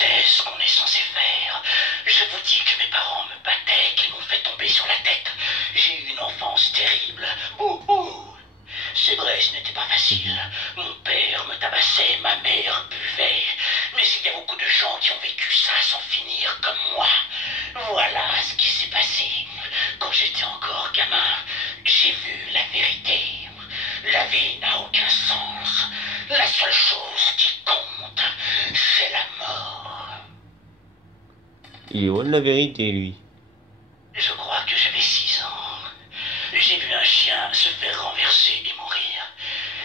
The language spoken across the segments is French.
sais ce qu'on est censé faire. Je vous dis que mes parents me battaient, qu'ils m'ont fait tomber sur la tête. J'ai eu une enfance terrible. Ouh. C'est vrai, ce n'était pas facile. Mon père me tabassait, ma mère buvait. Mais il y a beaucoup de gens qui ont vécu ça sans finir comme moi. Voilà ce qui s'est passé. Quand j'étais encore gamin, j'ai vu la vérité. La vie n'a aucun sens. La seule chose qui compte, c'est la mort. Il est loin de la vérité, lui. Je crois que j'avais 6 ans. J'ai vu un chien se faire renverser et mourir.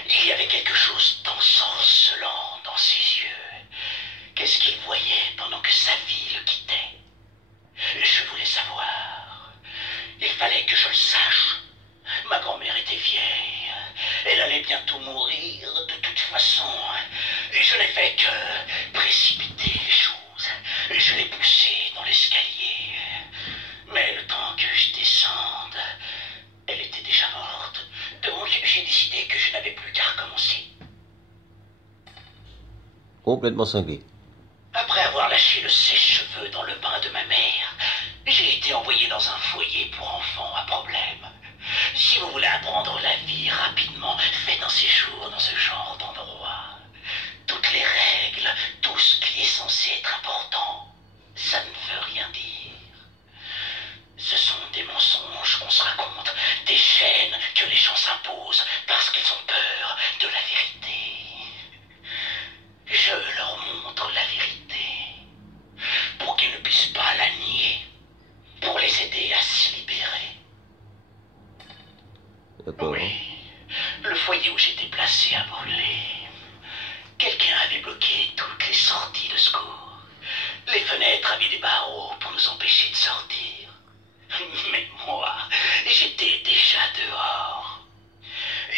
Il y avait quelque chose d'ensorcelant dans ses yeux. Qu'est-ce qu'il voyait pendant que sa vie le quittait? Je voulais savoir. Il fallait que je le sache. Ma grand-mère était vieille. Elle allait bientôt mourir de toute façon. Et je n'ai fait que précipiter les choses. Je l'ai poussée dans l'escalier. Mais le temps que je descende, elle était déjà morte. Donc j'ai décidé que je n'avais plus qu'à recommencer. Complètement cinglé. Après avoir lâché le sèche-cheveux dans le bain de ma mère, j'ai été envoyé dans un foyer pour enfants à problème. Si vous voulez apprendre la vie rapidement, faites un séjour dans ce genre d'endroit. Toutes les règles, tout ce qui est censé être important, ça ne veut rien dire. Ce sont des mensonges qu'on se raconte, des chaînes que les gens s'imposent parce qu'ils ont peur de la vérité. Je leur montre la vérité pour qu'ils ne puissent pas la nier, pour les aider à se libérer. D'accord. Oui, le foyer où j'étais placé a brûlé. Quelqu'un avait bloqué toutes les sorties de secours. Les fenêtres avaient des barreaux pour nous empêcher de sortir. Mais moi, j'étais déjà dehors.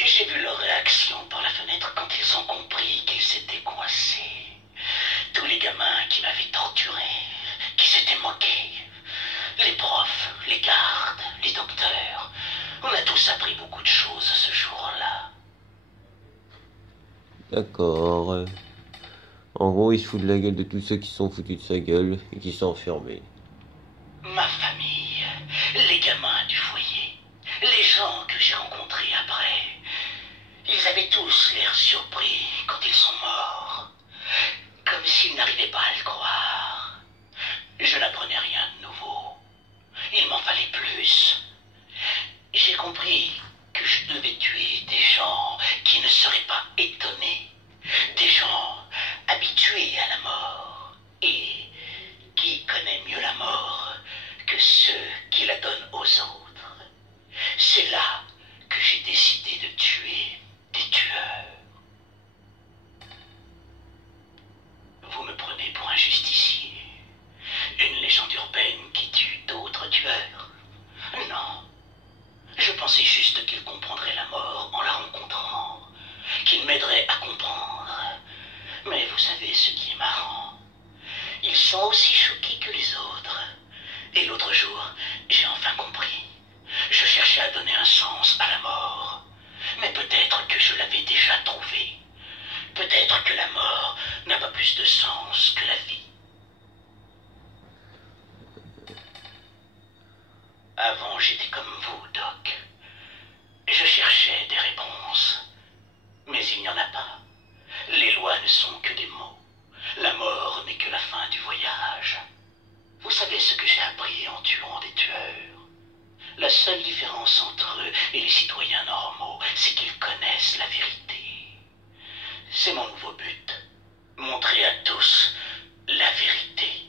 J'ai vu leur réaction par la fenêtre quand ils ont compris qu'ils étaient coincés. Tous les gamins qui m'avaient torturé, qui s'étaient moqués. Les profs, les gardes, les docteurs. On a tous appris beaucoup de choses ce jour-là. D'accord. En gros, il se fout de la gueule de tous ceux qui sont foutus de sa gueule et qui sont enfermés. Ma famille, les gamins du foyer, les gens que j'ai rencontrés après, ils avaient tous l'air surpris quand ils sont morts, comme s'ils n'arrivaient pas à le croire. Je n'apprenais rien de nouveau. Il m'en fallait plus. J'ai compris que je devais tuer des gens qui ne seraient pas étonnés, des gens habitués à la mort et qui connaissent mieux la mort que ceux qui la donnent aux autres. C'est là que j'ai décidé de tuer des tueurs. Vous me prenez pour un justicier, une légende urbaine qui tue d'autres tueurs. Non. Je pensais juste qu'il comprendrait la mort en la rencontrant, qu'il m'aiderait à comprendre. Mais vous savez ce qui est marrant? Ils sont aussi choqués que les autres. Et l'autre jour, j'ai enfin compris. Je cherchais à donner un sens à la mort. Mais peut-être que je l'avais déjà trouvé. Peut-être que la mort n'a pas plus de sens que la vie. Avant, j'étais comme vous, Doc. Je cherchais des réponses. Mais il n'y en a pas. Les lois ne sont que des mots. La mort n'est que la fin du voyage. Vous savez ce que j'ai appris en tuant des tueurs? La seule différence entre eux et les citoyens normaux, c'est qu'ils connaissent la vérité. C'est mon nouveau but. Montrer à tous la vérité.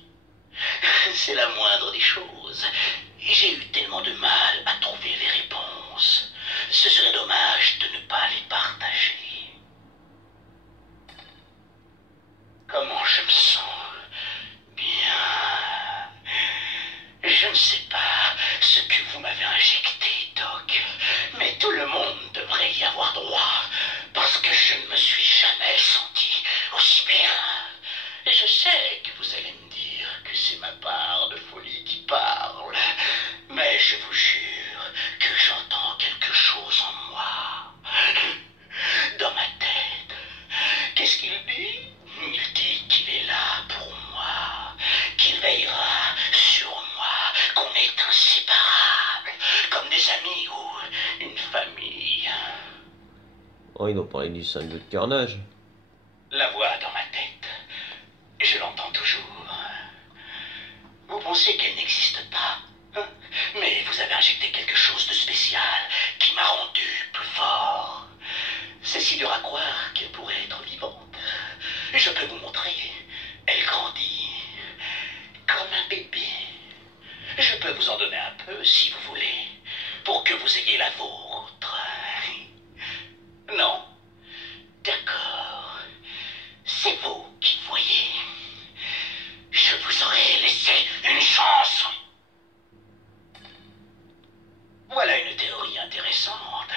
C'est la moindre des choses. J'ai eu tellement de mal à trouver les réponses. Ce serait dommage de ne pas les partager. Comment je me sens? Bien. Je ne sais pas ce que vous m'avez injecté, Doc, mais tout le monde devrait y avoir droit, parce que je ne me suis jamais senti aussi bien. Et je sais que vous allez me dire que c'est ma part de folie qui parle, mais je vous jure que j'entends quelque chose en moi famille. Oh, ils ont parlé du sein de carnage. La voix dans ma tête, je l'entends toujours. Vous pensez qu'elle n'existe pas, hein? Mais vous avez injecté quelque chose de spécial qui m'a rendu plus fort. C'est si dur à croire qu'elle pourrait être vivante. Je peux vous montrer. Elle grandit comme un bébé. Je peux vous en donner un peu si vous voulez, pour que vous ayez la vôtre. Non? D'accord. C'est vous qui voyez. Je vous aurais laissé une chance. Voilà une théorie intéressante.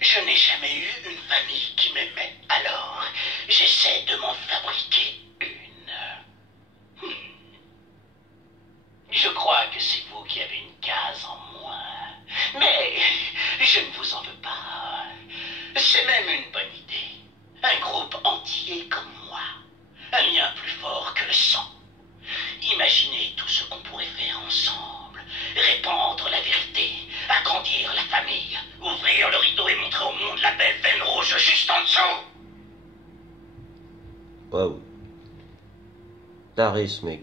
Je n'ai jamais eu une famille qui m'aimait, alors j'essaie de m'en fabriquer une. Je crois que c'est vous qui avez une case en moins. Mais je ne vous en veux pas. C'est même une bonne idée. Un groupe entier comme moi. Un lien plus fort que le sang. Imaginez tout ce qu'on pourrait faire ensemble. Répandre la vérité, agrandir la famille, ouvrir le rideau et montrer au monde la belle veine rouge juste en dessous. Waouh. Taré, ce mec.